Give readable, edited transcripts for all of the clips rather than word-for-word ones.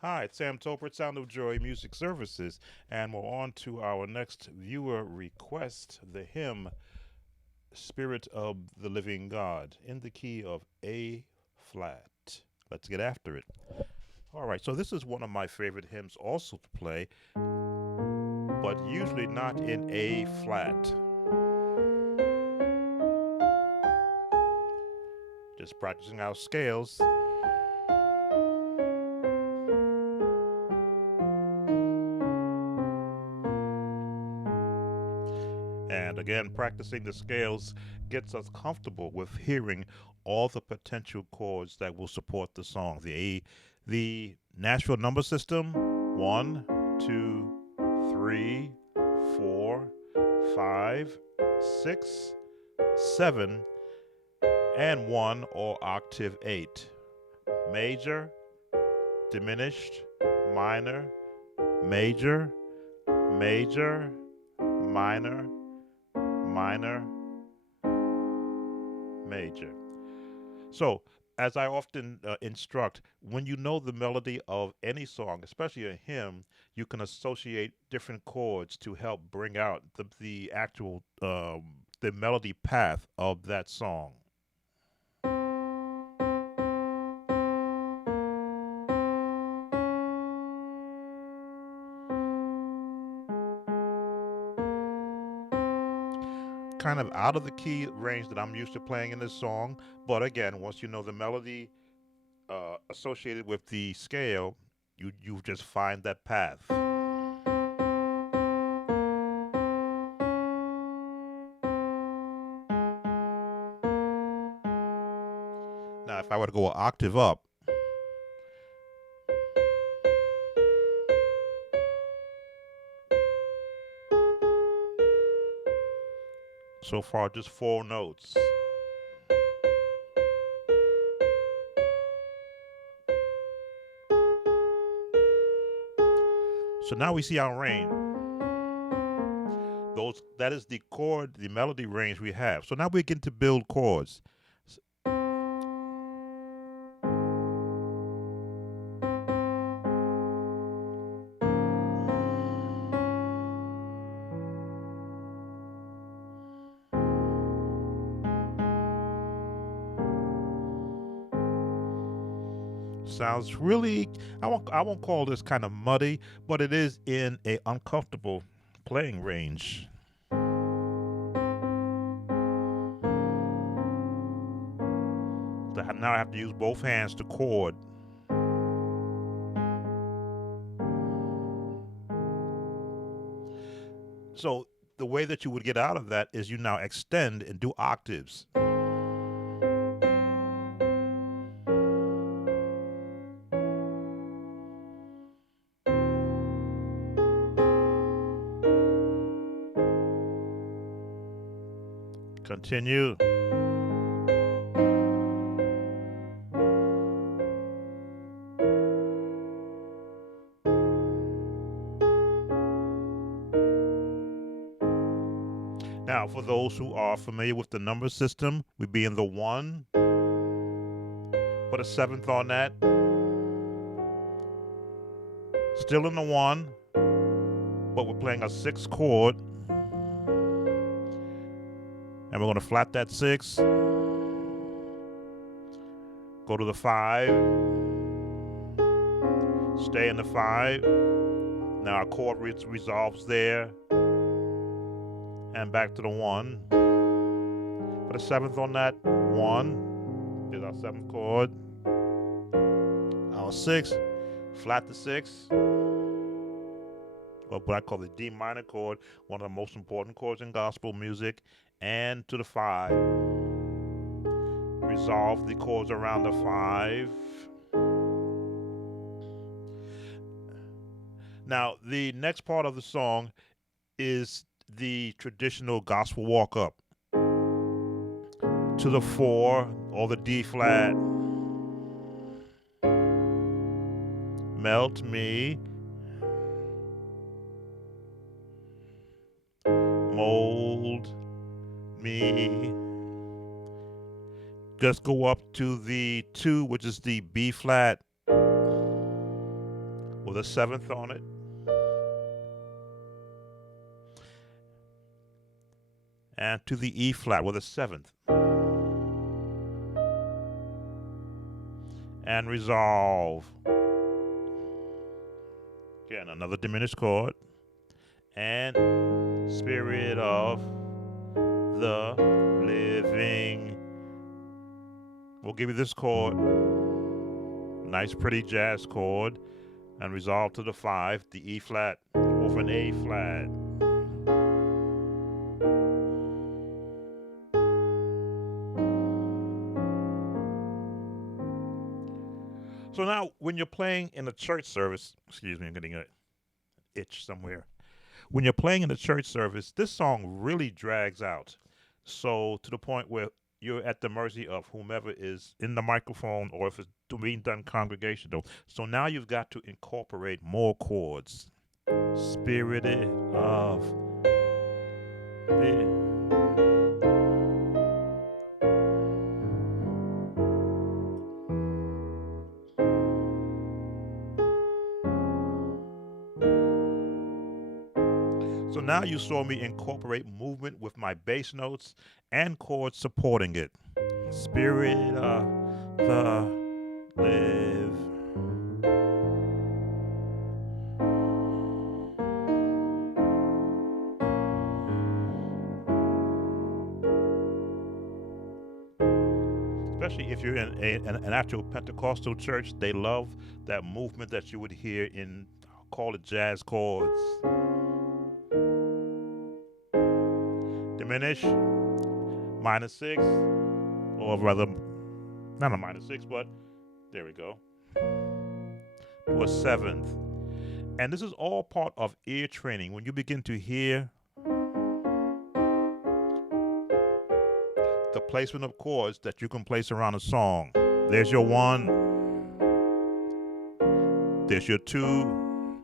Hi, it's Sam Tolbert, Sound of Joy Music Services, and we're on to our next viewer request, the hymn Spirit of the Living God, in the key of A flat. Let's get after it. All right, so this is one of my favorite hymns also to play, but usually not in A flat. Just practicing our scales. And again, practicing the scales gets us comfortable with hearing all the potential chords that will support the song. The natural number system: one, two, three, four, five, six, seven, and one or octave eight. Major, diminished, minor, major, major, minor, minor, major. So, as I often instruct, when you know the melody of any song, especially a hymn, you can associate different chords to help bring out the actual the melody path of that song. Kind of out of the key range that I'm used to playing in this song, but again, once you know the melody associated with the scale, you just find that path. Now, if I were to go an octave up, so far just four notes. So now we see our range. Those that is the chord, the melody range we have. So now we begin to build chords. Sounds really, I won't call this kind of muddy, but it is in a uncomfortable playing range. So now I have to use both hands to chord. So the way that you would get out of that is you now extend and do octaves. Continue. Now, for those who are familiar with the number system, we'd be in the one, put a seventh on that, still in the one, but we're playing a sixth chord, and we're going to flat that six, go to the five, stay in the five. Now our chord resolves there, and back to the one. Put a seventh on that one, is our seventh chord. Our six, flat the six, or what I call the D minor chord, one of the most important chords in gospel music, and to the five. Resolve the chords around the five. Now, the next part of the song is the traditional gospel walk up to the four or the D flat. Melt me, mold me. Just go up to the two, which is the B flat, with a seventh on it. And to the E flat with a seventh. And resolve. Again, another diminished chord. And Spirit of the Living. We'll give you this chord. Nice, pretty jazz chord. And resolve to the 5, the E flat over an A flat. So now, when you're playing in a church service, excuse me, I'm getting an itch somewhere. When you're playing in a church service, this song really drags out. So to the point where you're at the mercy of whomever is in the microphone or if it's being done congregational. So now you've got to incorporate more chords. Spirited of the... So now you saw me incorporate movement with my bass notes and chords supporting it. Spirit of the live. Especially if you're in an actual Pentecostal church, they love that movement that you would hear in, call it jazz chords. Diminish, minor 6, or rather, not a minor 6, but there we go, to a 7th. And this is all part of ear training. When you begin to hear the placement of chords that you can place around a song. There's your 1, there's your 2,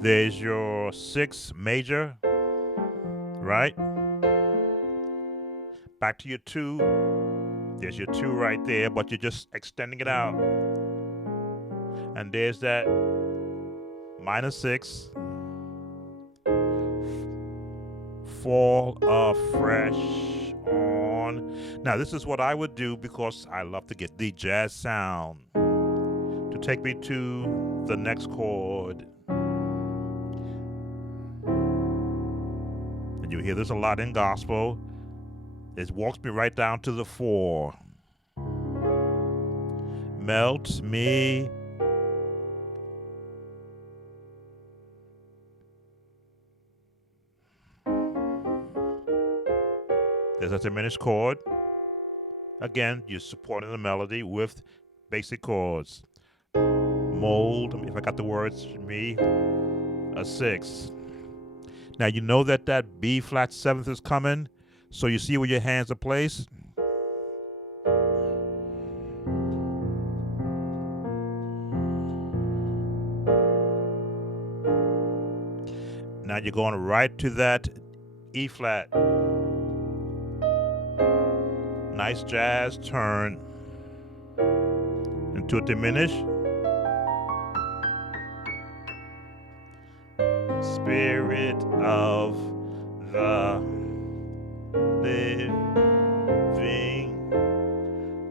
there's your 6 major, right? Back to your 2, there's your 2 right there, but you're just extending it out. And there's that minor 6, fall fresh on. Now this is what I would do because I love to get the jazz sound to take me to the next chord. And you hear this a lot in gospel. It walks me right down to the 4. Melt me. There's a diminished chord. Again, you're supporting the melody with basic chords. Mold, if I got the words, me, a 6. Now you know that B flat 7th is coming, so you see where your hands are placed. Now you're going right to that E flat. Nice jazz turn into a diminish. Spirit of the living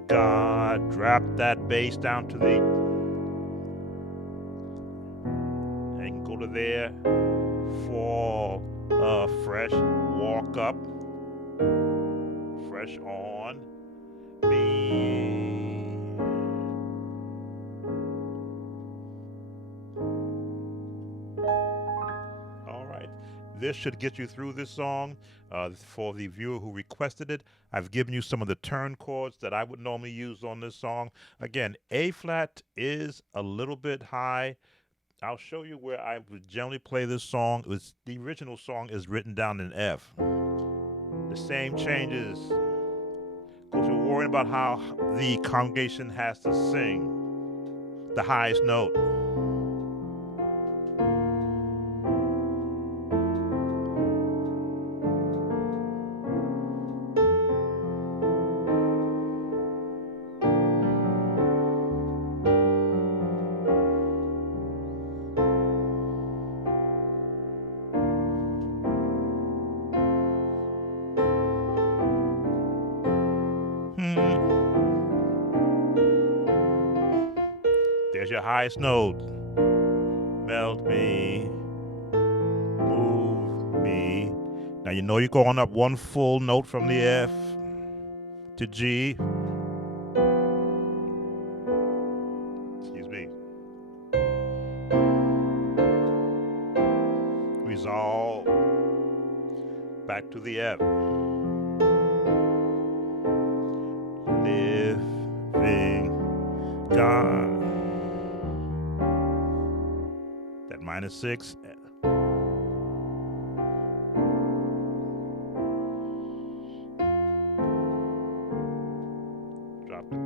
God. Drop that bass down to the, and go to there. Fall fresh, walk up, fresh on me. All right, this should get you through this song. For the viewer who requested it, I've given you some of the turn chords that I would normally use on this song. Again, A flat is a little bit high. I'll show you where I would generally play this song. The original song is written down in F. The same changes, because we're worrying about how the congregation has to sing the highest note. There's your highest note. Melt me, move me. Now you know you're going up one full note from the F to G. Excuse me. Resolve. Back to the F. Living God. That -6. Drop it.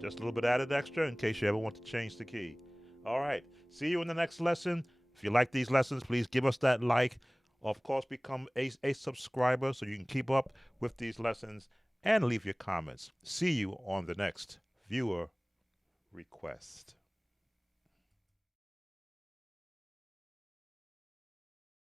Just a little bit added extra in case you ever want to change the key. All right. See you in the next lesson. If you like these lessons, please give us that like. Of course, become a subscriber so you can keep up with these lessons and leave your comments. See you on the next viewer request.